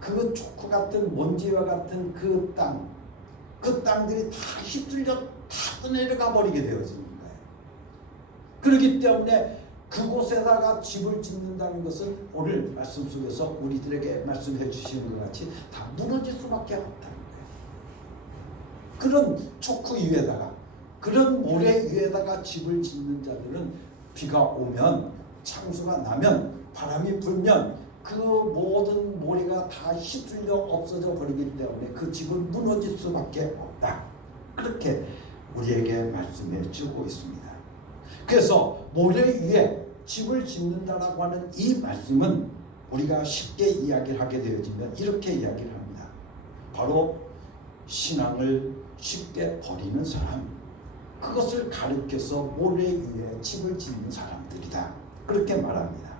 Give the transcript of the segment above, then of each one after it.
그 초크 같은 먼지와 같은 그 땅들이 다 휩쓸려 다 떠내려가 버리게 되어지는 거예요. 그렇기 때문에 그곳에다가 집을 짓는다는 것은 오늘 말씀 속에서 우리들에게 말씀해 주시는 것 같이 다 무너질 수밖에 없다는 거예요. 그런 초크 위에다가, 그런 모래 위에다가 집을 짓는 자들은 비가 오면, 창수가 나면, 바람이 불면 그 모든 모래가 다 휩쓸려 없어져 버리기 때문에 그 집은 무너질 수밖에 없다. 그렇게 우리에게 말씀해 주고 있습니다. 그래서 모래 위에 집을 짓는다라고 하는 이 말씀은 우리가 쉽게 이야기를 하게 되어지면 이렇게 이야기를 합니다. 바로 신앙을 쉽게 버리는 사람, 그것을 가리켜서 모래 위에 집을 짓는 사람들이다. 그렇게 말합니다.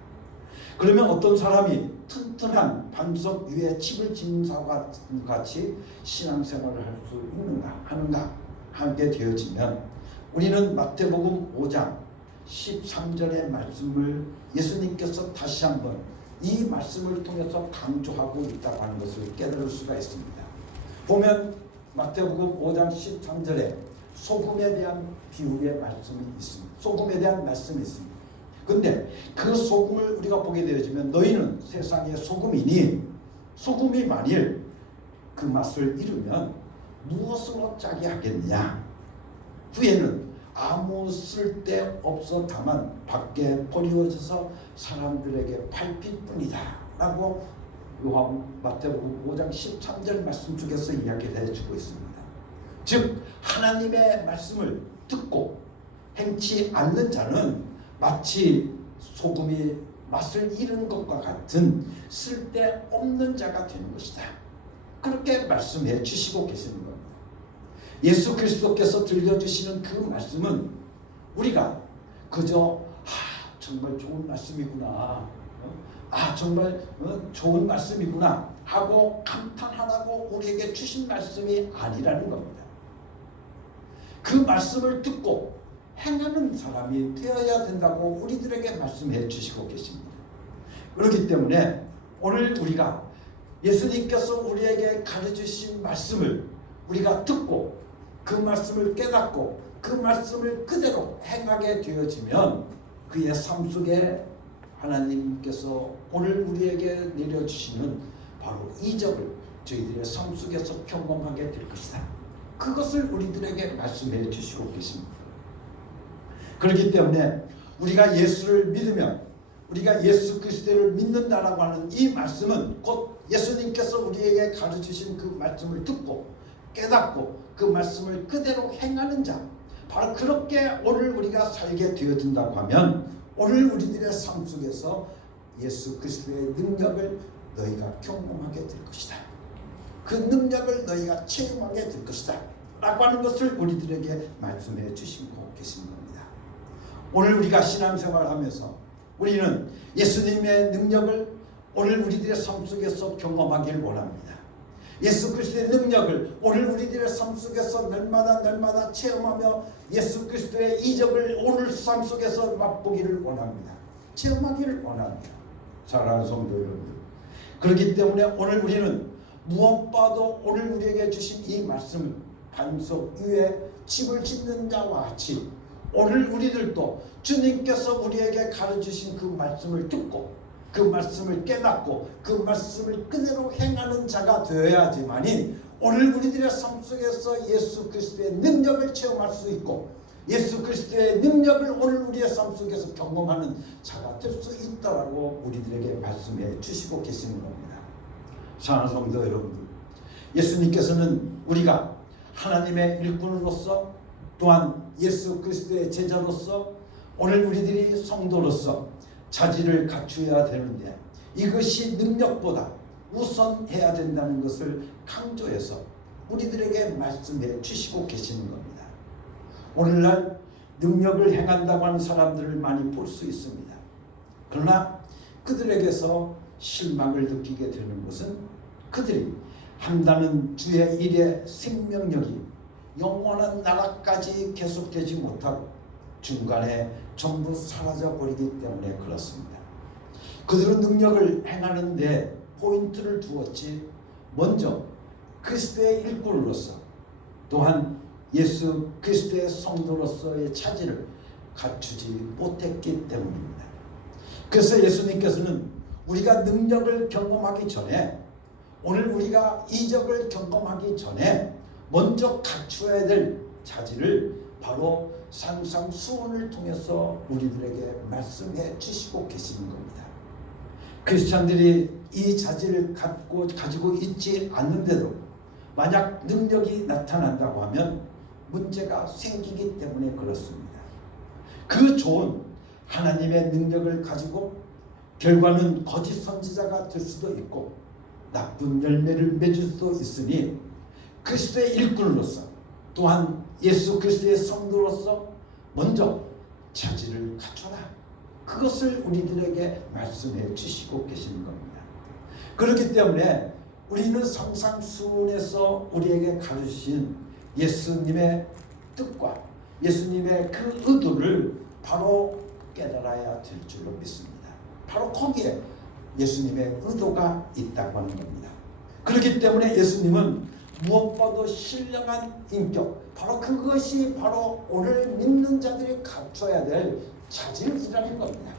그러면 어떤 사람이 튼튼한 반석 위에 집을 짓는 사람과 같이 신앙생활을 할 수 있는가 하는가 하게 되어지면 우리는 마태복음 5장 13절의 말씀을 예수님께서 다시 한번 이 말씀을 통해서 강조하고 있다고 하는 것을 깨달을 수가 있습니다. 보면 마태복음 5장 13절에 소금에 대한 비유의 말씀이 있습니다. 소금에 대한 말씀이 있습니다. 근데 그 소금을 우리가 보게 되어지면 너희는 세상의 소금이니 소금이 만일 그 맛을 잃으면 무엇으로 짜게 하겠느냐? 후에는 아무 쓸데없어 다만 밖에 버리워져서 사람들에게 밟힐 뿐이다 라고 마태복음 5장 13절 말씀 중에서 이야기를 해주고 있습니다. 즉 하나님의 말씀을 듣고 행치 않는 자는 마치 소금이 맛을 잃은 것과 같은 쓸데없는 자가 되는 것이다. 그렇게 말씀해 주시고 계시는 겁니다. 예수 그리스도께서 들려주시는 그 말씀은 우리가 그저 정말 좋은 말씀이구나, 정말 좋은 말씀이구나 하고 감탄하라고 우리에게 주신 말씀이 아니라는 겁니다. 그 말씀을 듣고 행하는 사람이 되어야 된다고 우리들에게 말씀해 주시고 계십니다. 그렇기 때문에 오늘 우리가 예수님께서 우리에게 가르치신 말씀을 우리가 듣고 그 말씀을 깨닫고 그 말씀을 그대로 행하게 되어지면 그의 삶 속에 하나님께서 오늘 우리에게 내려주시는 바로 이적을 저희들의 삶 속에서 경험하게 될 것이다. 그것을 우리들에게 말씀해 주시고 계십니다. 그렇기 때문에 우리가 예수를 믿으면, 우리가 예수 그리스도를 믿는다라고 하는 이 말씀은 곧 예수님께서 우리에게 가르치신 그 말씀을 듣고 깨닫고 그 말씀을 그대로 행하는 자, 바로 그렇게 오늘 우리가 살게 되어진다고 하면 오늘 우리들의 삶 속에서 예수 그리스도의 능력을 너희가 경험하게 될 것이다. 그 능력을 너희가 체험하게 될 것이다 라고 하는 것을 우리들에게 말씀해 주시고 계신 겁니다. 오늘 우리가 신앙생활을 하면서 우리는 예수님의 능력을 오늘 우리들의 삶 속에서 경험하기를 원합니다. 예수 그리스도의 능력을 오늘 우리들의 삶 속에서 날마다 체험하며 예수 그리스도의 이적을 오늘 삶 속에서 맛보기를 원합니다. 체험하기를 원합니다. 사랑하는 성도 여러분, 그렇기 때문에 오늘 우리는 무엇보다도 오늘 우리에게 주신 이 말씀을 반석 위에 집을 짓는 자와 같이 오늘 우리들도 주님께서 우리에게 가르치신 그 말씀을 듣고 그 말씀을 깨닫고 그 말씀을 그대로 행하는 자가 되어야지만이 오늘 우리들의 삶 속에서 예수 그리스도의 능력을 체험할 수 있고 예수 그리스도의 능력을 오늘 우리의 삶 속에서 경험하는 자가 될 수 있다라고 우리들에게 말씀해 주시고 계시는 겁니다. 사랑하는 성도 여러분들, 예수님께서는 우리가 하나님의 일꾼으로서 또한 예수 그리스도의 제자로서 오늘 우리들이 성도로서 자질을 갖추어야 되는데 이것이 능력보다 우선해야 된다는 것을 강조해서 우리들에게 말씀해 주시고 계시는 겁니다. 오늘날 능력을 행한다고 하는 사람들을 많이 볼 수 있습니다. 그러나 그들에게서 실망을 느끼게 되는 것은 그들이 한다는 주의 일의 생명력이 영원한 나라까지 계속되지 못하고 중간에 전부 사라져 버리기 때문에 그렇습니다. 그들은 능력을 행하는데 포인트를 두었지 먼저 그리스도의 일꾼으로서 또한 예수 그리스도의 성도로서의 차지를 갖추지 못했기 때문입니다. 그래서 예수님께서는 우리가 능력을 경험하기 전에, 오늘 우리가 이적을 경험하기 전에 먼저 갖추어야 될 차지를 바로 산상수훈을 통해서 우리들에게 말씀해 주시고 계시는 겁니다. 크리스찬들이 이 자질을 가지고 있지 않는데도 만약 능력이 나타난다고 하면 문제가 생기기 때문에 그렇습니다. 그 좋은 하나님의 능력을 가지고 결과는 거짓 선지자가 될 수도 있고 나쁜 열매를 맺을 수도 있으니 그리스도의 일꾼으로서 또한 예수 그리스도의 성도로서 먼저 차지를 갖춰라. 그것을 우리들에게 말씀해 주시고 계시는 겁니다. 그렇기 때문에 우리는 상상수훈에서 우리에게 가르치신 예수님의 뜻과 예수님의 그 의도를 바로 깨달아야 될 줄로 믿습니다. 바로 거기에 예수님의 의도가 있다고 하는 겁니다. 그렇기 때문에 예수님은 무엇보다도 신령한 인격, 바로 그것이 바로 오늘 믿는 자들이 갖춰야 될 자질이라는 겁니다.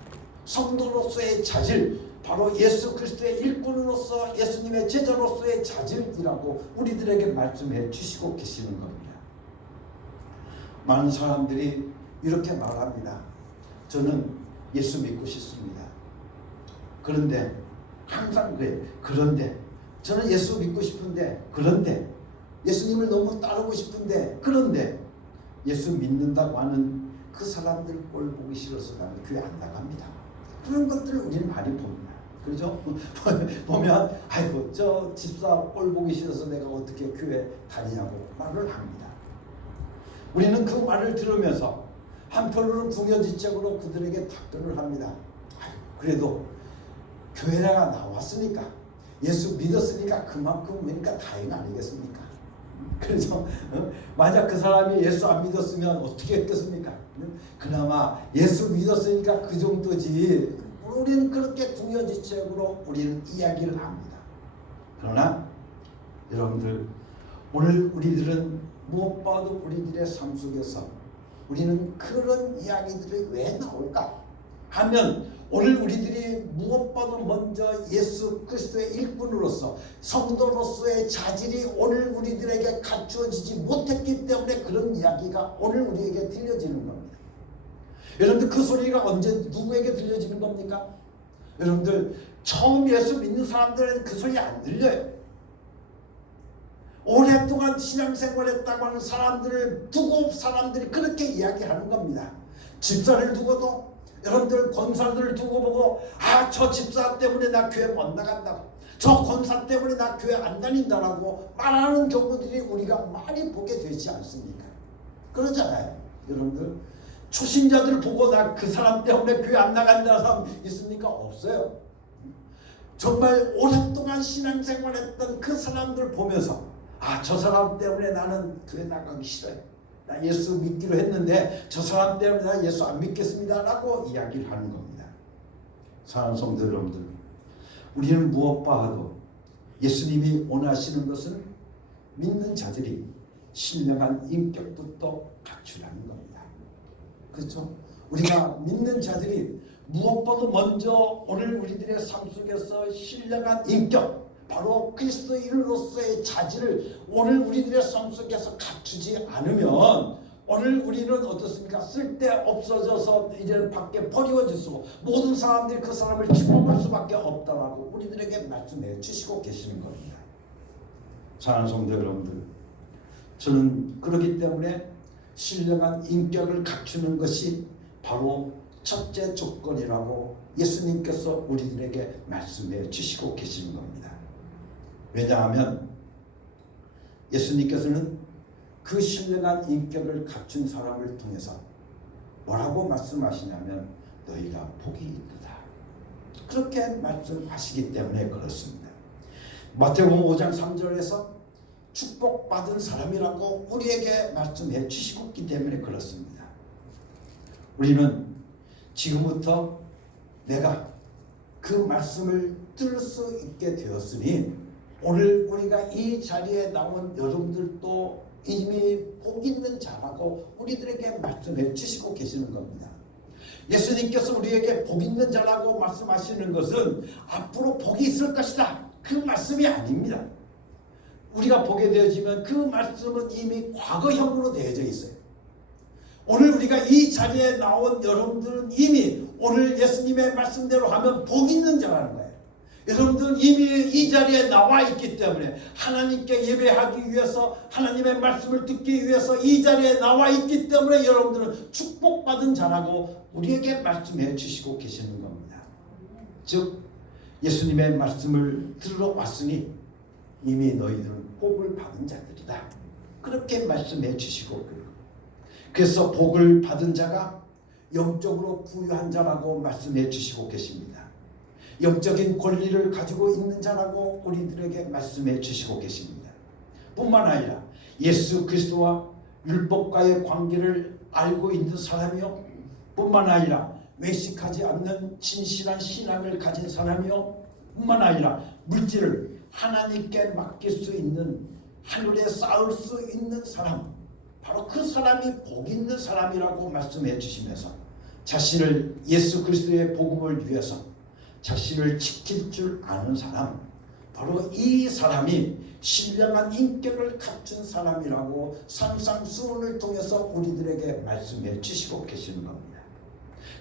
성도로서의 자질, 바로 예수 그리스도의 일꾼으로서 예수님의 제자로서의 자질이라고 우리들에게 말씀해 주시고 계시는 겁니다. 많은 사람들이 이렇게 말합니다. 저는 예수 믿고 싶습니다. 그런데 항상 그래요. 그런데 저는 예수 믿고 싶은데, 그런데 예수님을 너무 따르고 싶은데, 그런데 예수 믿는다고 하는 그 사람들 꼴 보기 싫어서 나는 교회 안 나갑니다. 그런 것들을 우리는 많이 봅니다. 그렇죠? 보면 아이고 저 집사 꼴 보기 싫어서 내가 어떻게 교회 다니냐고 말을 합니다. 우리는 그 말을 들으면서 한편으로는 궁여지책으로 그들에게 답변을 합니다. 아이고, 그래도 교회가 나왔으니까 예수 믿었으니까 그만큼 그러니까 다행 아니겠습니까? 그래서 만약 그 사람이 예수 안 믿었으면 어떻게 했겠습니까? 그나마 예수 믿었으니까 그 정도지. 우리는 그렇게 궁여지책으로 우리는 이야기를 합니다. 그러나 여러분들, 오늘 우리들은 무엇보다도 우리들의 삶 속에서 우리는 그런 이야기들이 왜 나올까 하면, 오늘 우리들이 무엇보다도 먼저 예수 그리스도의 일꾼으로서 성도로서의 자질이 오늘 우리들에게 갖추어지지 못했기 때문에 그런 이야기가 오늘 우리에게 들려지는 겁니다. 여러분들, 그 소리가 언제 누구에게 들려지는 겁니까? 여러분들, 처음 예수 믿는 사람들은 그 소리 안 들려요. 오랫동안 신앙생활했다고 하는 사람들을 두고 사람들이 그렇게 이야기하는 겁니다. 집사를 두고도, 여러분들 권사들을 두고 보고, 아, 저 집사 때문에 나 교회 못 나간다고, 저 권사 때문에 나 교회 안 다닌다라고 말하는 경우들이 우리가 많이 보게 되지 않습니까? 그러잖아요. 여러분들, 초신자들 보고 나 그 사람 때문에 교회 안 나간다는 사람 있습니까? 없어요. 정말 오랫동안 신앙생활했던 그 사람들 보면서, 아, 저 사람 때문에 나는 교회 나가기 싫어요. 나 예수 믿기로 했는데 저 사람 때문에 나 예수 안 믿겠습니다 라고 이야기를 하는 겁니다. 사랑하는 성도 여러분들, 우리는 무엇보다도 예수님이 원하시는 것은 믿는 자들이 신령한 인격부터 갖추라는 겁니다. 그렇죠? 우리가 믿는 자들이 무엇보다 먼저 오늘 우리들의 삶 속에서 신령한 인격, 바로 그리스도인으로서의 자질을 오늘 우리들의 삶 속에서 갖추지 않으면 오늘 우리는 어떻습니까? 쓸데없어져서 이제는 밖에 버리워질 수고 모든 사람들이 그 사람을 집어볼 수밖에 없다라고 우리들에게 말씀해 주시고 계시는 겁니다. 사랑하는 성도 여러분들, 저는 그렇기 때문에 신령한 인격을 갖추는 것이 바로 첫째 조건이라고 예수님께서 우리들에게 말씀해 주시고 계시는 겁니다. 왜냐하면 예수님께서는 그 신령한 인격을 갖춘 사람을 통해서 뭐라고 말씀하시냐면 너희가 복이 있도다, 그렇게 말씀하시기 때문에 그렇습니다. 마태복음 5장 3절에서 축복받은 사람이라고 우리에게 말씀해 주시고 있기 때문에 그렇습니다. 우리는 지금부터 내가 그 말씀을 붙들 수 있게 되었으니 오늘 우리가 이 자리에 나온 여러분들도 이미 복 있는 자라고 우리들에게 말씀해 주시고 계시는 겁니다. 예수님께서 우리에게 복 있는 자라고 말씀하시는 것은 앞으로 복이 있을 것이다, 그 말씀이 아닙니다. 우리가 보게 되어지면 그 말씀은 이미 과거형으로 되어져 있어요. 오늘 우리가 이 자리에 나온 여러분들은 이미 오늘 예수님의 말씀대로 하면 복 있는 자라는 거예요. 여러분들은 이미 이 자리에 나와 있기 때문에 하나님께 예배하기 위해서, 하나님의 말씀을 듣기 위해서 이 자리에 나와 있기 때문에 여러분들은 축복받은 자라고 우리에게 말씀해 주시고 계시는 겁니다. 즉 예수님의 말씀을 들으러 왔으니 이미 너희들은 복을 받은 자들이다, 그렇게 말씀해 주시고, 그래서 복을 받은 자가 영적으로 부유한 자라고 말씀해 주시고 계십니다. 영적인 권리를 가지고 있는 자라고 우리들에게 말씀해 주시고 계십니다. 뿐만 아니라 예수 그리스도와 율법과의 관계를 알고 있는 사람이요, 뿐만 아니라 외식하지 않는 진실한 신앙을 가진 사람이요, 뿐만 아니라 물질을 하나님께 맡길 수 있는, 하늘에 쌓을 수 있는 사람, 바로 그 사람이 복 있는 사람이라고 말씀해 주시면서 자신을 예수 그리스도의 복음을 위해서 자신을 지킬 줄 아는 사람, 바로 이 사람이 신령한 인격을 갖춘 사람이라고 산상수훈을 통해서 우리들에게 말씀해 주시고 계시는 겁니다.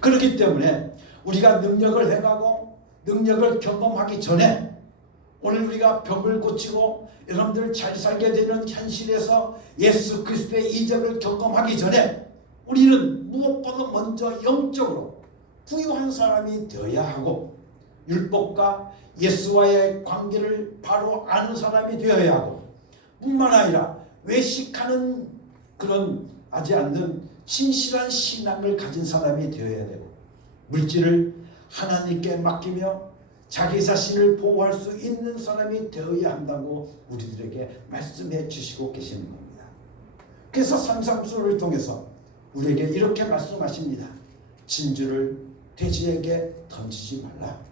그렇기 때문에 우리가 능력을 해가고 능력을 경험하기 전에, 오늘 우리가 병을 고치고 여러분들 잘 살게 되는 현실에서 예수 그리스도의 이적을 경험하기 전에 우리는 무엇보다 먼저 영적으로 부유한 사람이 되어야 하고, 율법과 예수와의 관계를 바로 아는 사람이 되어야 하고, 뿐만 아니라 외식하는 그런 하지 않는 진실한 신앙을 가진 사람이 되어야 되고, 물질을 하나님께 맡기며 자기 자신을 보호할 수 있는 사람이 되어야 한다고 우리들에게 말씀해 주시고 계시는 겁니다. 그래서 산상수훈을 통해서 우리에게 이렇게 말씀하십니다. 진주를 돼지에게 던지지 말라.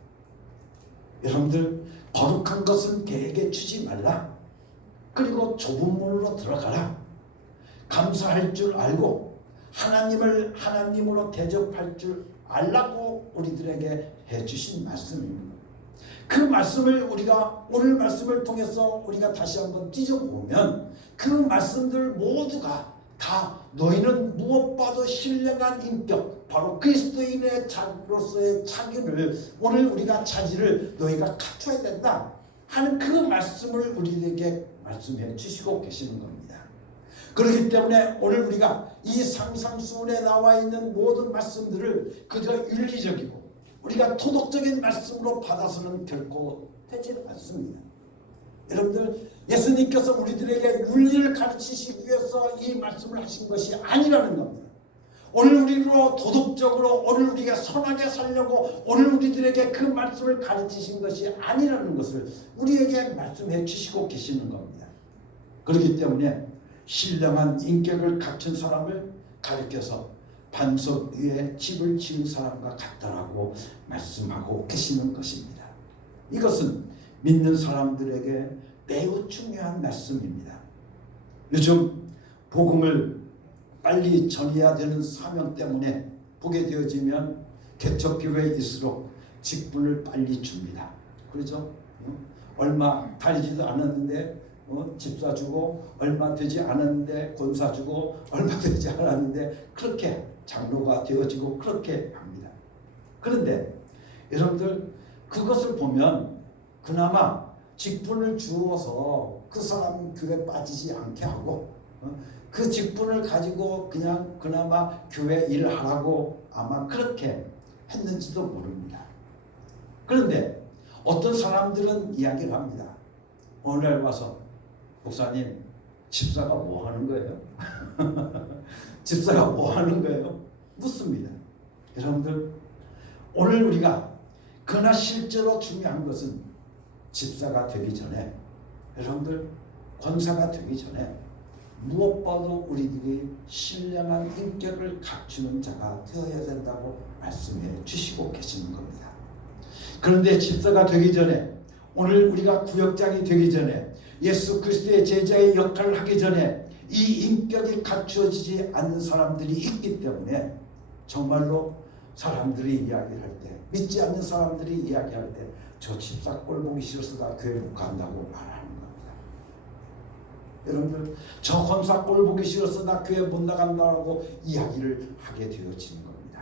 여러분들, 거룩한 것은 개에게 주지 말라. 그리고 좁은 문으로 들어가라. 감사할 줄 알고 하나님을 하나님으로 대접할 줄 알라고 우리들에게 해주신 말씀입니다. 그 말씀을 우리가 오늘 말씀을 통해서 우리가 다시 한번 뒤져보면 그 말씀들 모두가 다 너희는 무엇보다도 신령한 인격, 바로 그리스도인의 자로서의 자기를 오늘 우리가 자질을 너희가 갖춰야 된다 하는 그 말씀을 우리에게 말씀해 주시고 계시는 겁니다. 그렇기 때문에 오늘 우리가 이 상상수훈에 나와 있는 모든 말씀들을 그저 윤리적이고 우리가 도덕적인 말씀으로 받아서는 결코 되지 않습니다. 여러분들, 예수님께서 우리들에게 윤리를 가르치시기 위해서 이 말씀을 하신 것이 아니라는 겁니다. 오늘 우리로 도덕적으로 오늘 우리가 선하게 살려고 오늘 우리들에게 그 말씀을 가르치신 것이 아니라는 것을 우리에게 말씀해 주시고 계시는 겁니다. 그렇기 때문에 신령한 인격을 갖춘 사람을 가리켜서 반석 위에 집을 지은 사람과 같다라고 말씀하고 계시는 것입니다. 이것은 믿는 사람들에게 매우 중요한 말씀입니다. 요즘 복음을 빨리 전해야 되는 사명 때문에 보게 되어지면 개척교회일수록 직분을 빨리 줍니다. 그렇죠? 얼마 달리지도 않았는데 집사 주고, 얼마 되지 않았는데 권사 주고, 얼마 되지 않았는데 그렇게 장로가 되어지고 그렇게 합니다. 그런데 여러분들, 그것을 보면 그나마 직분을 주어서 그 사람 교회 빠지지 않게 하고 그 직분을 가지고 그냥 그나마 교회 일을 하라고 아마 그렇게 했는지도 모릅니다. 그런데 어떤 사람들은 이야기를 합니다. 어느 날 와서, 목사님, 집사가 뭐 하는 거예요? 집사가 뭐 하는 거예요? 묻습니다. 여러분들, 오늘 우리가 그러나 실제로 중요한 것은 집사가 되기 전에, 여러분들 권사가 되기 전에 무엇보다도 우리들이 신령한 인격을 갖추는 자가 되어야 된다고 말씀해 주시고 계시는 겁니다. 그런데 집사가 되기 전에, 오늘 우리가 구역장이 되기 전에, 예수 그리스도의 제자의 역할을 하기 전에 이 인격이 갖추어지지 않는 사람들이 있기 때문에 정말로 사람들이 이야기를 할 때, 믿지 않는 사람들이 이야기할 때 저 집사 꼴 보기 싫어서 나 교회 못 간다고 말하는 겁니다. 여러분들, 저 권사 꼴 보기 싫어서 나 교회 못 나간다고 이야기를 하게 되어지는 겁니다.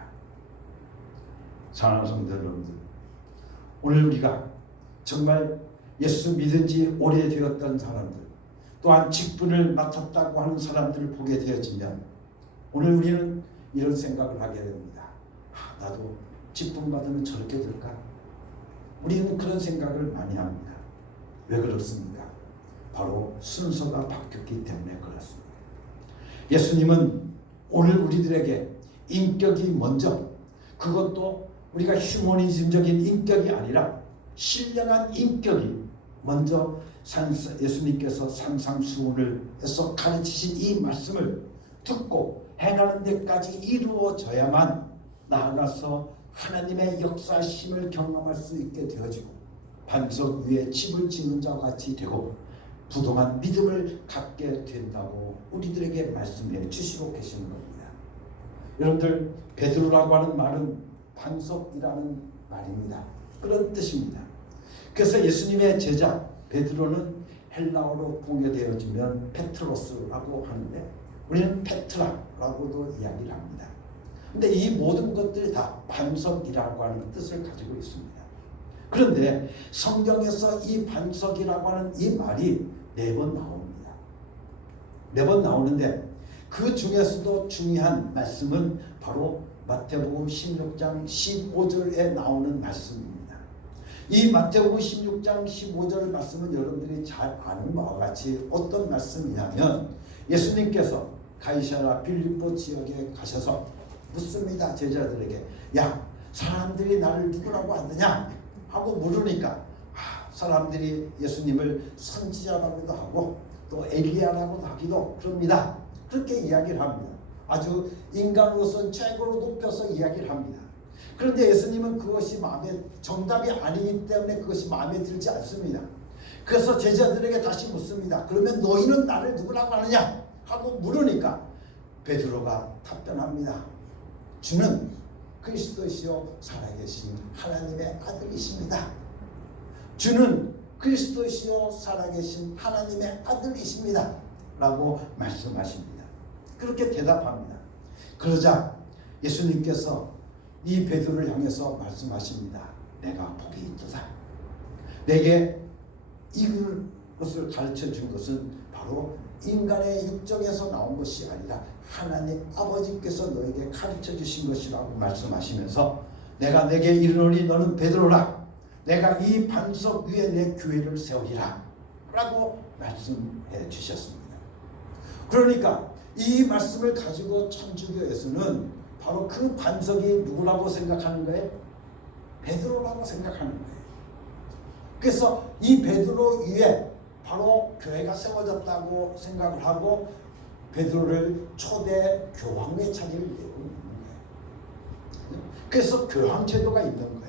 사랑하는 성도 여러분들, 오늘 우리가 정말 예수 믿은 지 오래되었던 사람들, 또한 직분을 맡았다고 하는 사람들을 보게 되어지면 오늘 우리는 이런 생각을 하게 됩니다. 나도 직분 받으면 저렇게 될까? 우리는 그런 생각을 많이 합니다. 왜 그렇습니까? 바로 순서가 바뀌었기 때문에 그렇습니다. 예수님은 오늘 우리들에게 인격이 먼저, 그것도 우리가 휴머니즘적인 인격이 아니라 신령한 인격이 먼저 예수님께서 산상수훈을 해서 가르치신 이 말씀을 듣고 행하는 데까지 이루어져야만 나아가서 하나님의 역사심을 경험할 수 있게 되어지고 반석 위에 집을 짓는 자와 같이 되고 부동한 믿음을 갖게 된다고 우리들에게 말씀해 주시고 계시는 겁니다. 여러분들, 베드로라고 하는 말은 반석이라는 말입니다. 그런 뜻입니다. 그래서 예수님의 제자 베드로는 헬라어로 공개되어지면 페트로스라고 하는데 우리는 페트라라고도 이야기를 합니다. 근데 이 모든 것들이 다 반석이라고 하는 뜻을 가지고 있습니다. 그런데 성경에서 이 반석이라고 하는 이 말이 4번 나옵니다. 4번 나오는데 그 중에서도 중요한 말씀은 바로 마태복음 16장 15절에 나오는 말씀입니다. 이 마태복음 16장 15절 말씀은 여러분들이 잘 아는 바와 같이 어떤 말씀이냐면 예수님께서 가이사랴 빌립보 지역에 가셔서 묻습니다. 제자들에게, 야, 사람들이 나를 누구라고 하느냐 하고 물으니까 사람들이 예수님을 선지자라고도 하고 또 엘리야라고도 하기도 그럽니다. 그렇게 이야기를 합니다. 아주 인간으로서는 최고로 높여서 이야기를 합니다. 그런데 예수님은 그것이 정답이 아니기 때문에 그것이 마음에 들지 않습니다. 그래서 제자들에게 다시 묻습니다. 그러면 너희는 나를 누구라고 하느냐 하고 물으니까 베드로가 답변합니다. 주는 그리스도시요 살아계신 하나님의 아들이십니다. 주는 그리스도시요 살아계신 하나님의 아들이십니다. 라고 말씀하십니다. 그렇게 대답합니다. 그러자 예수님께서 이 베드로를 향해서 말씀하십니다. 내가 복이 있도다. 내게 이것을 가르쳐 준 것은 바로 인간의 육정에서 나온 것이 아니라 하나님 아버지께서 너에게 가르쳐 주신 것이라고 말씀하시면서 내게 이르노니 너는 베드로라. 내가 이 반석 위에 내 교회를 세우리라. 라고 말씀해 주셨습니다. 그러니까 이 말씀을 가지고 천주교에서는 바로 그 반석이 누구라고 생각하는 거예요? 베드로라고 생각하는 거예요. 그래서 이 베드로 위에 바로 교회가 세워졌다고 생각을 하고 베드로를 초대 교황의 자리를 내고 있는 거예요. 그래서 교황 제도가 있는 거예요.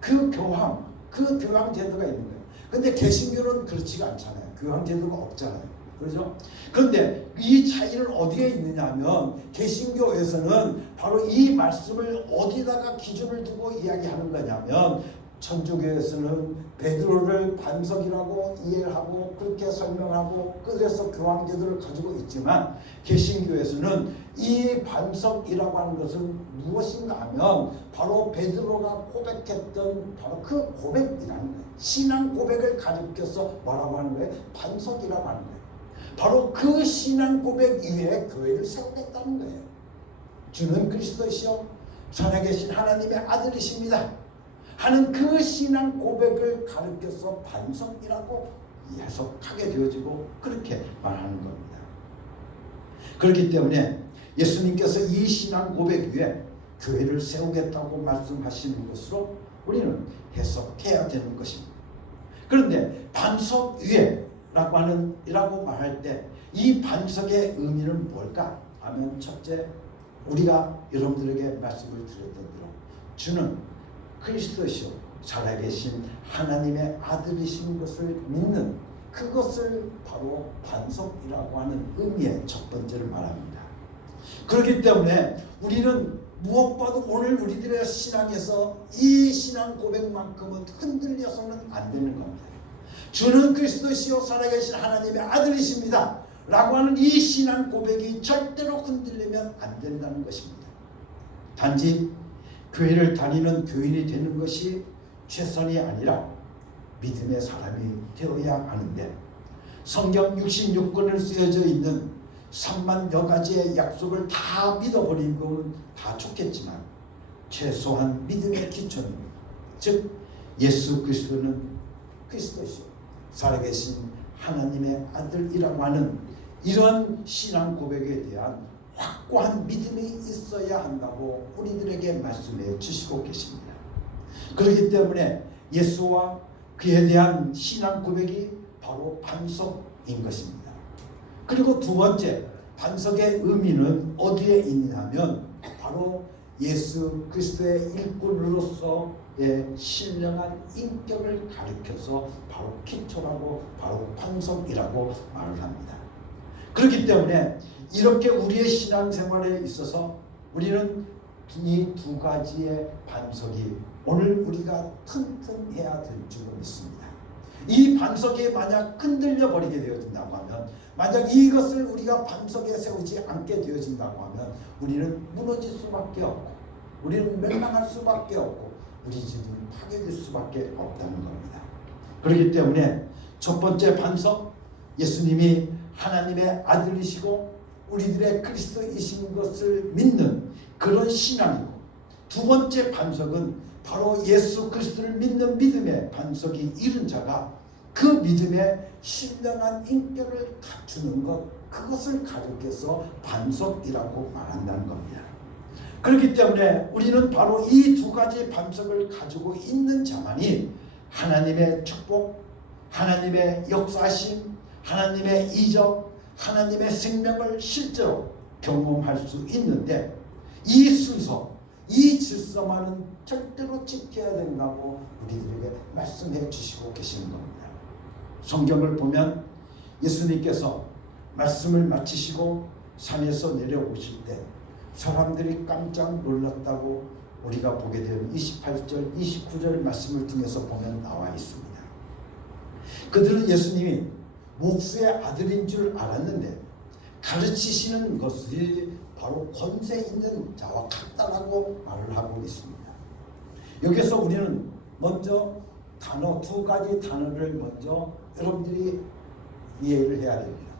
그 교황 제도가 있는 거예요. 근데 개신교는 그렇지가 않잖아요. 교황 제도가 없잖아요. 그렇죠? 그런데 이 차이는 어디에 있느냐 하면 개신교에서는 바로 이 말씀을 어디다가 기준을 두고 이야기하는 거냐면 천주교에서는 베드로를 반석이라고 이해를 하고 그렇게 설명하고 그래서 교황제도를 가지고 있지만 개신교에서는 이 반석이라고 하는 것은 무엇인가 하면 바로 베드로가 고백했던 바로 그 고백이라는 거예요. 신앙 고백을 가리켜서 뭐라고 하는 거예요? 반석이라고 하는 거예요. 바로 그 신앙 고백 위에 교회를 세우겠다는 거예요. 주는 그리스도시요 살아계신 하나님의 아들이십니다 하는 그 신앙 고백을 가르쳐서 반석이라고 해석하게 되어지고 그렇게 말하는 겁니다. 그렇기 때문에 예수님께서 이 신앙 고백 위에 교회를 세우겠다고 말씀하시는 것으로 우리는 해석해야 되는 것입니다. 그런데 반석 위에라고 말할 때 이 반석의 의미는 뭘까 하면 첫째, 우리가 여러분들에게 말씀을 드렸던 대로 주는 그리스도시요 살아계신 하나님의 아들이신 것을 믿는 그것을 바로 반석이라고 하는 의미의 첫 번째를 말합니다. 그렇기 때문에 우리는 무엇보다도 오늘 우리들의 신앙에서 이 신앙 고백만큼은 흔들려서는 안 되는 겁니다. 주는 그리스도시요 살아계신 하나님의 아들이십니다 라고 하는 이 신앙 고백이 절대로 흔들리면 안 된다는 것입니다. 단지 교회를 다니는 교인이 되는 것이 최선이 아니라 믿음의 사람이 되어야 하는데, 성경 66권을 쓰여져 있는 3만여 가지의 약속을 다 믿어버리는 건 다 좋겠지만 최소한 믿음의 기초는, 즉 예수 그리스도는 그리스도시요 살아계신 하나님의 아들이라고 하는 이런 신앙 고백에 대한 확고한 믿음이 있어야 한다고 우리들에게 말씀해 주시고 계십니다. 그렇기 때문에 예수와 그에 대한 신앙 고백이 바로 반석인 것입니다. 그리고 두 번째, 반석의 의미는 어디에 있냐면 바로 예수 그리스도의 일꾼으로서의 신령한 인격을 가리켜서 바로 기초라고, 바로 반석이라고 말을 합니다. 그렇기 때문에 이렇게 우리의 신앙생활에 있어서 우리는 이 두 가지의 반석이 오늘 우리가 튼튼해야 될 줄 믿습니다. 이 반석이 만약 흔들려 버리게 되어진다고 하면, 만약 이것을 우리가 반석에 세우지 않게 되어진다고 하면 우리는 무너질 수밖에 없고, 우리는 멸망할 수밖에 없고, 우리 집은 파괴될 수밖에 없다는 겁니다. 그렇기 때문에 첫 번째 반석, 예수님이 하나님의 아들이시고 우리들의 그리스도이신 것을 믿는 그런 신앙이고, 두 번째 반석은 바로 예수 그리스도를 믿는 믿음의 반석이 이른 자가 그 믿음의 신령한 인격을 갖추는 것, 그것을 가리켜서 반석이라고 말한다는 겁니다. 그렇기 때문에 우리는 바로 이 두 가지 반석을 가지고 있는 자만이 하나님의 축복, 하나님의 역사심, 하나님의 이적, 하나님의 생명을 실제로 경험할 수 있는데, 이 순서, 이 질서만은 절대로 지켜야 된다고 우리들에게 말씀해 주시고 계시는 겁니다. 성경을 보면 예수님께서 말씀을 마치시고 산에서 내려오실 때 사람들이 깜짝 놀랐다고 우리가 보게 되는 28절, 29절 말씀을 통해서 보면 나와 있습니다. 그들은 예수님이 목수의 아들인 줄 알았는데 가르치시는 것이 바로 권세 있는 자와 같다라고 말을 하고 있습니다. 여기서 우리는 먼저 두 가지 단어를 먼저 여러분들이 이해를 해야 됩니다.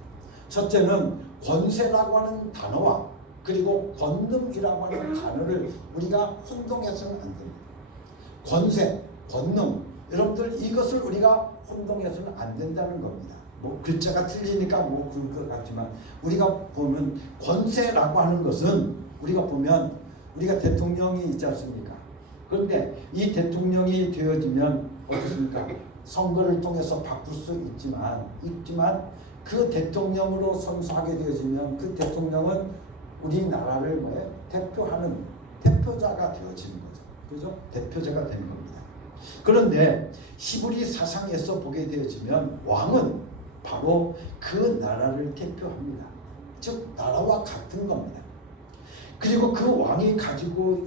첫째는 권세라고 하는 단어와 그리고 권능이라고 하는 단어를 우리가 혼동해서는 안 됩니다. 권세, 권능, 여러분들 이것을 우리가 혼동해서는 안 된다는 겁니다. 뭐 글자가 틀리니까 뭐 그럴 것 같지만, 우리가 보면 권세라고 하는 것은 우리가 보면 우리가 대통령이 있지 않습니까? 그런데 이 대통령이 되어지면 어떻습니까? 선거를 통해서 바꿀 수 있지만 그 대통령으로 선수하게 되어지면 그 대통령은 우리나라를 대표하는 대표자가 되어지는 거죠. 그죠? 대표자가 되는 겁니다. 그런데 히브리 사상에서 보게 되어지면 왕은 바로 그 나라를 대표합니다. 즉 나라와 같은 겁니다. 그리고 그 왕이 가지고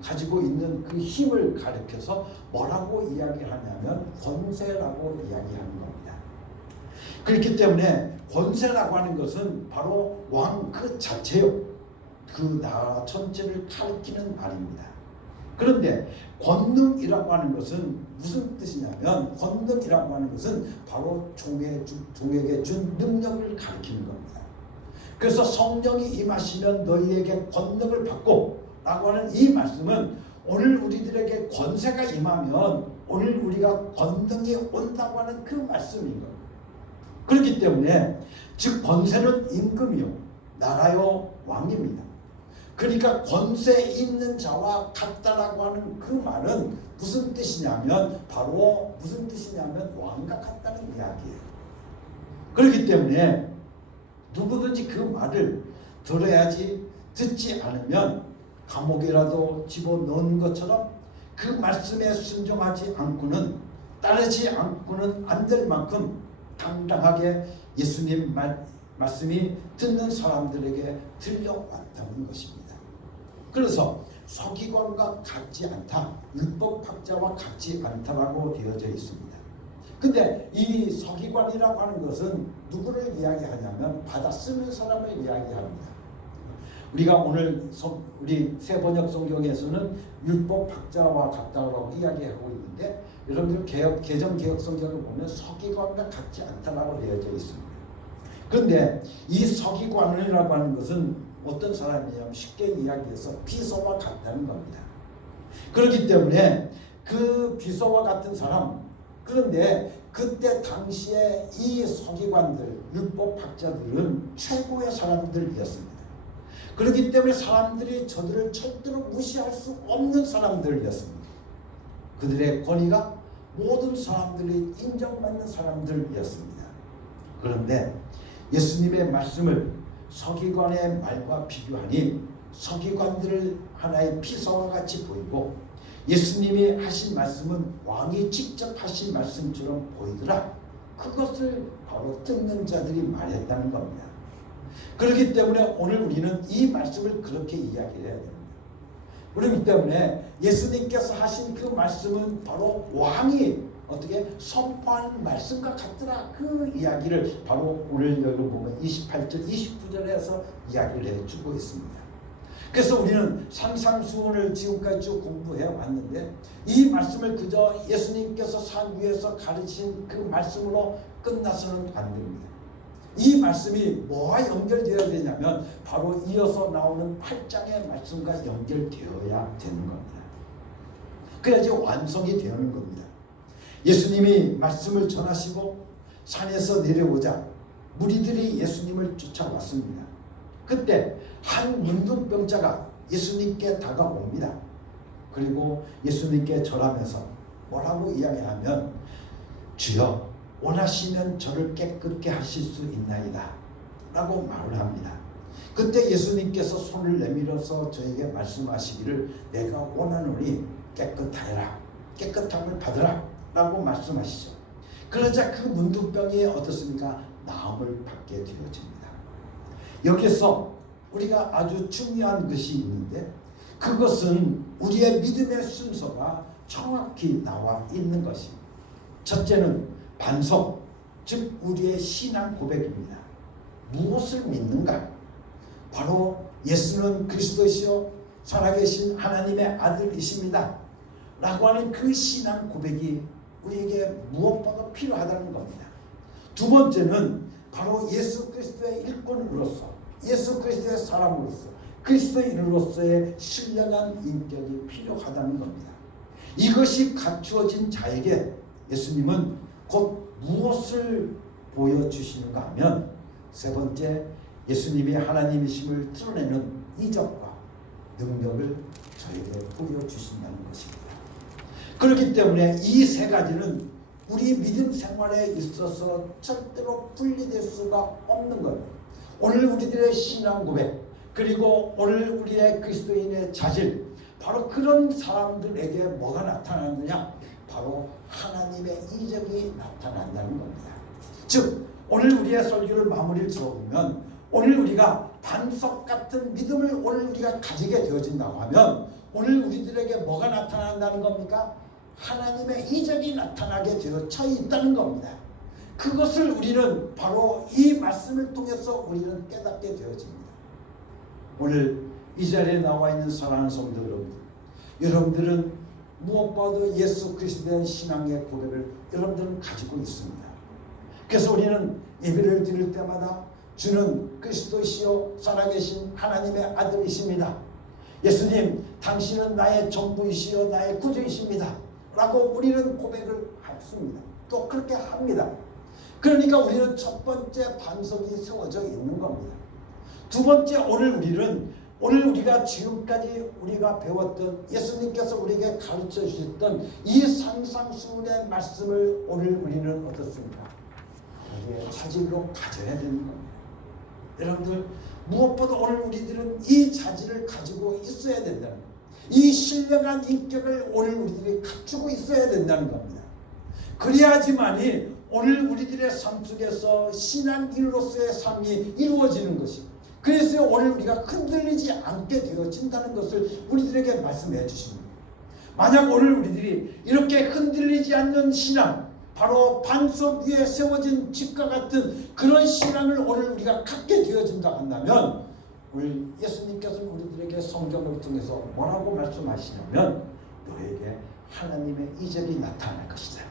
가지고 있는 그 힘을 가리켜서 뭐라고 이야기하냐면 권세라고 이야기하는 겁니다. 그렇기 때문에 권세라고 하는 것은 바로 왕 그 자체요, 그 나라 전체를 가리키는 말입니다. 그런데 권능이라고 하는 것은 무슨 뜻이냐면, 권능이라고 하는 것은 바로 종에게 준 능력을 가리키는 겁니다. 그래서 성령이 임하시면 너희에게 권능을 받고 라고 하는 이 말씀은 오늘 우리들에게 권세가 임하면 오늘 우리가 권능이 온다고 하는 그 말씀인 겁니다. 그렇기 때문에 즉 권세는 임금이요 나라요 왕입니다. 그러니까 권세 있는 자와 같다라고 하는 그 말은 무슨 뜻이냐면 바로 무슨 뜻이냐면 왕과 같다는 이야기예요. 그렇기 때문에 누구든지 그 말을 들어야지, 듣지 않으면 감옥이라도 집어넣은 것처럼 그 말씀에 순종하지 않고는, 따르지 않고는 안 될 만큼 당당하게 예수님 말씀이 듣는 사람들에게 들려왔다는 것입니다. 그래서 서기관과 같지 않다, 율법학자와 같지 않다라고 되어져 있습니다. 근데 이 서기관이라고 하는 것은 누구를 이야기하냐면 받아 쓰는 사람을 이야기합니다. 우리가 오늘 우리 새번역 성경에서는 율법학자와 같다고 이야기하고 있는데, 여러분들 개정개혁 성경을 보면 서기관과 같지 않다라고 되어져 있습니다. 그런데 이 서기관이라고 하는 것은 어떤 사람이냐면 쉽게 이야기해서 비서와 같다는 겁니다. 그렇기 때문에 그 비서와 같은 사람, 그런데 그때 당시에 이 서기관들, 율법학자들은 최고의 사람들이었습니다. 그렇기 때문에 사람들이 저들을 절대로 무시할 수 없는 사람들이었습니다. 그들의 권위가 모든 사람들이 인정받는 사람들이었습니다. 그런데 예수님의 말씀을 서기관의 말과 비교하니 서기관들을 하나의 비서와 같이 보이고, 예수님이 하신 말씀은 왕이 직접 하신 말씀처럼 보이더라. 그것을 바로 듣는 자들이 말했다는 겁니다. 그렇기 때문에 오늘 우리는 이 말씀을 그렇게 이야기를 해야 됩니다. 그렇기 때문에 예수님께서 하신 그 말씀은 바로 왕이 어떻게 선포한 말씀과 같더라. 그 이야기를 바로 오늘 여기 보면 28절 29절에서 이야기를 해주고 있습니다. 그래서 우리는 산상수훈을 지금까지 쭉 공부해 왔는데, 이 말씀을 그저 예수님께서 산 위에서 가르친 그 말씀으로 끝나서는 안 됩니다. 이 말씀이 뭐와 연결되어야 되냐면 바로 이어서 나오는 8장의 말씀과 연결되어야 되는 겁니다. 그래야지 완성이 되는 겁니다. 예수님이 말씀을 전하시고 산에서 내려오자 무리들이 예수님을 쫓아왔습니다. 그때 한 문둥병자가 예수님께 다가옵니다. 그리고 예수님께 절하면서 뭐라고 이야기하면, 주여 원하시면 저를 깨끗게 하실 수 있나이다 라고 말을 합니다. 그때 예수님께서 손을 내밀어서 저에게 말씀하시기를, 내가 원하노니 깨끗하여라, 깨끗함을 받으라 라고 말씀하시죠. 그러자 그 문둥병이 어떻습니까? 나음을 받게 되어집니다. 여기서 우리가 아주 중요한 것이 있는데, 그것은 우리의 믿음의 순서가 정확히 나와 있는 것입니다. 첫째는 반석, 즉 우리의 신앙 고백입니다. 무엇을 믿는가? 바로 예수는 그리스도시요 살아계신 하나님의 아들이십니다 라고 하는 그 신앙 고백이 우리에게 무엇보다 필요하다는 겁니다. 두 번째는 바로 예수 그리스도의 일꾼으로서, 예수 그리스도의 사람으로서, 그리스도인으로서의 신령한 인격이 필요하다는 겁니다. 이것이 갖추어진 자에게 예수님은 곧 무엇을 보여주시는가 하면, 세 번째, 예수님이 하나님이심을 드러내는 이적과 능력을 저에게 보여주신다는 것입니다. 그렇기 때문에 이 세 가지는 우리 믿음 생활에 있어서 절대로 분리될 수가 없는 것. 오늘 우리들의 신앙 고백, 그리고 오늘 우리의 그리스도인의 자질, 바로 그런 사람들에게 뭐가 나타나느냐? 바로 하나님의 이적이 나타난다는 겁니다. 즉 오늘 우리의 설교를 마무리를 지어보면, 오늘 우리가 반석 같은 믿음을 오늘 우리가 가지게 되어진다고 하면, 오늘 우리들에게 뭐가 나타난다는 겁니까? 하나님의 이적이 나타나게 되어져 있다는 겁니다. 그것을 우리는 바로 이 말씀을 통해서 우리는 깨닫게 되어집니다. 오늘 이 자리에 나와 있는 사랑하는 성도 여러분, 여러분들은 무엇보다도 예수 그리스도에 대한 신앙의 고백을 여러분들은 가지고 있습니다. 그래서 우리는 예배를 드릴 때마다 주는 그리스도시요 살아계신 하나님의 아들이십니다. 예수님, 당신은 나의 전부이시요 나의 구주이십니다 라고 우리는 고백을 합습니다. 또 그렇게 합니다. 그러니까 우리는 첫 번째 반석이 세워져 있는 겁니다. 두 번째, 오늘 우리가 지금까지 우리가 배웠던, 예수님께서 우리에게 가르쳐 주셨던 이 산상수훈의 말씀을 오늘 우리는 어떻습니까? 우리의 자질로 가져야 되는 겁니다. 여러분들, 무엇보다 오늘 우리들은 이 자질을 가지고 있어야 된다는 겁니다. 이 신령한 인격을 오늘 우리들이 갖추고 있어야 된다는 겁니다. 그래야지만이 오늘 우리들의 삶 속에서 신앙인으로서의 삶이 이루어지는 것이, 그래서 오늘 우리가 흔들리지 않게 되어진다는 것을 우리들에게 말씀해 주십니다. 만약 오늘 우리들이 이렇게 흔들리지 않는 신앙, 바로 반석 위에 세워진 집과 같은 그런 신앙을 오늘 우리가 갖게 되어진다 한다면, 오늘 예수님께서는 우리들에게 성경을 통해서 뭐라고 말씀하시냐면 너에게 하나님의 이적이 나타날 것이다.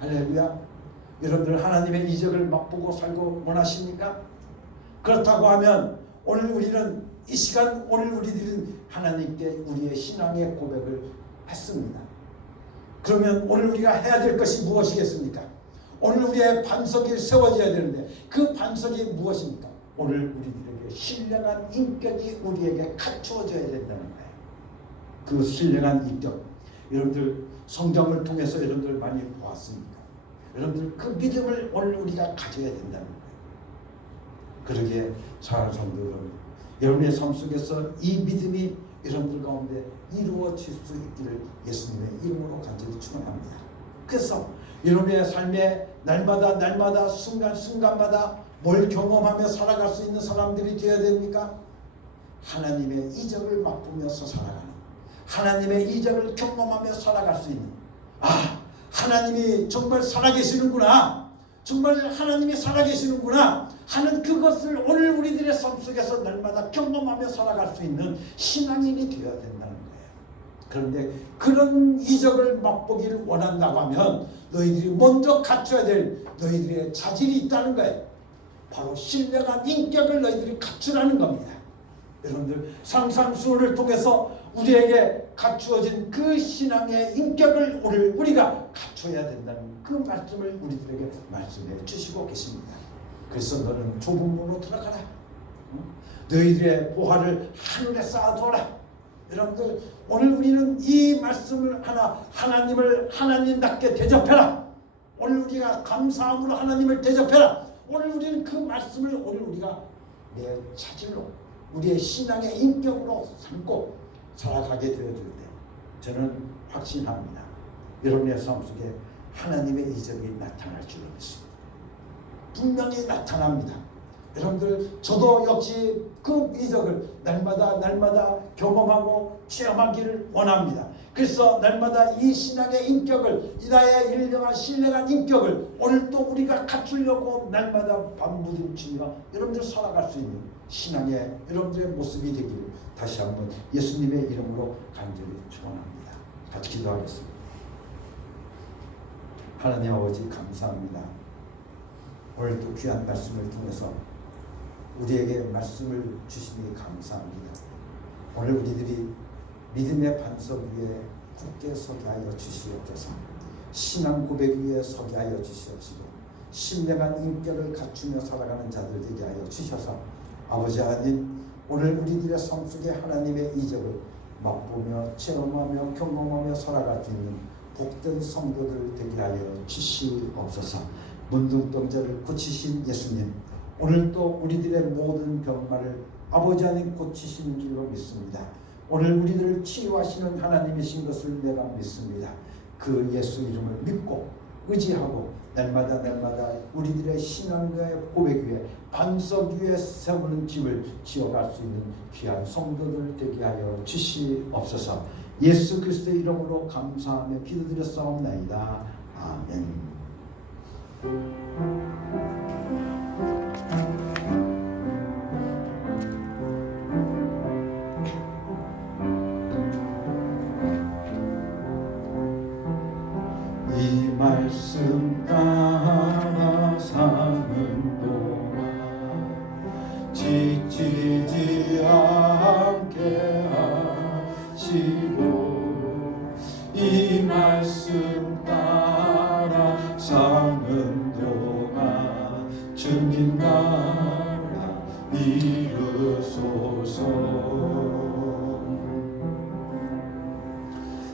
할렐루야. 여러분들 하나님의 이적을 맛보고 살고 원하십니까? 그렇다고 하면 오늘 우리는 이 시간 오늘 우리들은 하나님께 우리의 신앙의 고백을 했습니다. 그러면 오늘 우리가 해야 될 것이 무엇이겠습니까? 오늘 우리의 반석이 세워져야 되는데 그 반석이 무엇입니까? 오늘 우리들에게 신령한 인격이 우리에게 갖추어져야 된다는 거예요. 그 신령한 인격, 여러분들 성경을 통해서 여러분들 많이 보았습니까? 여러분들 그 믿음을 오늘 우리가 가져야 된다는 거예요. 그러기에 사랑하는 성도들, 여러분의 삶 속에서 이 믿음이 여러분들 가운데 이루어질 수 있기를 예수님의 이름으로 간절히 축원합니다. 그래서 여러분의 삶에 날마다 순간순간마다 뭘 경험하며 살아갈 수 있는 사람들이 되어야 됩니까? 하나님의 이적을 맛보면서 살아가는, 하나님의 이적을 경험하며 살아갈 수 있는, 하나님이 정말 살아계시는구나, 정말 하나님이 살아계시는구나 하는 그것을 오늘 우리들의 삶 속에서 날마다 경험하며 살아갈 수 있는 신앙인이 되어야 된다는 거예요. 그런데 그런 이적을 맛보기를 원한다고 하면 너희들이 먼저 갖춰야 될 너희들의 자질이 있다는 거예요. 바로 신령한 인격을 너희들이 갖추라는 겁니다. 여러분들 상상수훈을 통해서 우리에게 갖추어진 그 신앙의 인격을 오늘 우리가 갖춰야 된다는 그 말씀을 우리들에게 말씀해 주시고 계십니다. 그래서 너는 좁은 문으로 들어가라. 너희들의 보화를 하늘에 쌓아두어라. 여러분들 오늘 우리는 이 말씀을 하나님을 하나님답게 대접해라. 오늘 우리가 감사함으로 하나님을 대접해라. 오늘 우리는 그 말씀을 오늘 우리가 내 차질로 우리의 신앙의 인격으로 삼고 살아가게 되어질 때 저는 확신합니다. 여러분의 삶 속에 하나님의 이적이 나타날 줄 믿습니다. 분명히 나타납니다. 여러분들 저도 역시 그 이적을 날마다 경험하고 체험하기를 원합니다. 그래서 날마다 이 신앙의 인격을, 이 나의 일령한 신령한 인격을 오늘 또 우리가 갖추려고 날마다 밤부딪히며 여러분들 살아갈 수 있는 신앙의 여러분들의 모습이 되기를 다시 한번 예수님의 이름으로 간절히 축원합니다. 같이 기도하겠습니다. 하나님 아버지 감사합니다. 오늘도 귀한 말씀을 통해서 우리에게 말씀을 주시니 감사합니다. 오늘 우리들이 믿음의 반석 위에 굳게 서게 하여 주시옵소서. 신앙 고백 위에 서게 하여 주시옵시고 신령한 인격을 갖추며 살아가는 자들 되게 하여 주셔서 아버지 하나님, 오늘 우리들의 삶 속에 하나님의 이적을 맛보며 체험하며 경험하며 살아갈 수 있는 복된 성도들 되게 하여 주시옵소서. 문둥병자를 고치신 예수님, 오늘 또 우리들의 모든 병마를 아버지 하나님 고치시는 줄로 믿습니다. 오늘 우리들을 치유하시는 하나님이신 것을 내가 믿습니다. 그 예수 이름을 믿고 의지하고 날마다 우리들의 신앙의 고백 위에 반석 위에 세우는 집을 지어갈 수 있는 귀한 성도들 되게 하여 주시옵소서. 예수 그리스도의 이름으로 감사하며 기도드렸사옵나이다. 아멘. 이 말씀 따라 사는 동안 지치지 않게 하시고 이 말씀 따라 사는 동안 주님 나라 이루소서.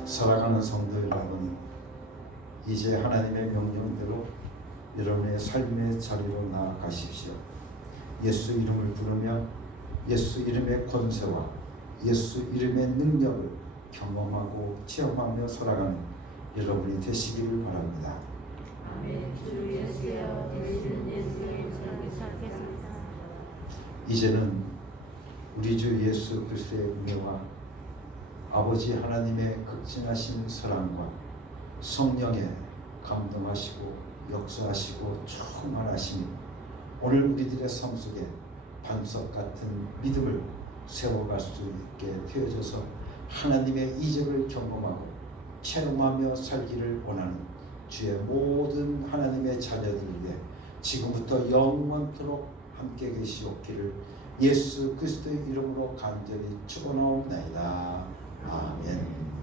사랑하는 성도 여러분, 이제 하나님의 명령대로 여러분의 삶의 자리로 나아가십시오. 예수 이름을 부르며 예수 이름의 권세와 예수 이름의 능력을 경험하고 체험하며 살아가는 여러분이 되시기를 바랍니다. 아멘. 주 예수여, 대신 예수의 이름으로 살겠습니다. 이제는 우리 주 예수 그리스도의 은혜와 아버지 하나님의 극진하신 사랑과 성령의 감동하시고 역사하시고 충만하심이 오늘 우리들의 삶 속에 반석 같은 믿음을 세워갈 수 있게 되어져서 하나님의 이적을 경험하고 체험하며 살기를 원하는 주의 모든 하나님의 자녀들 위해 지금부터 영원토록 함께 계시옵기를 예수 그리스도의 이름으로 간절히 축원하옵나이다. 아멘.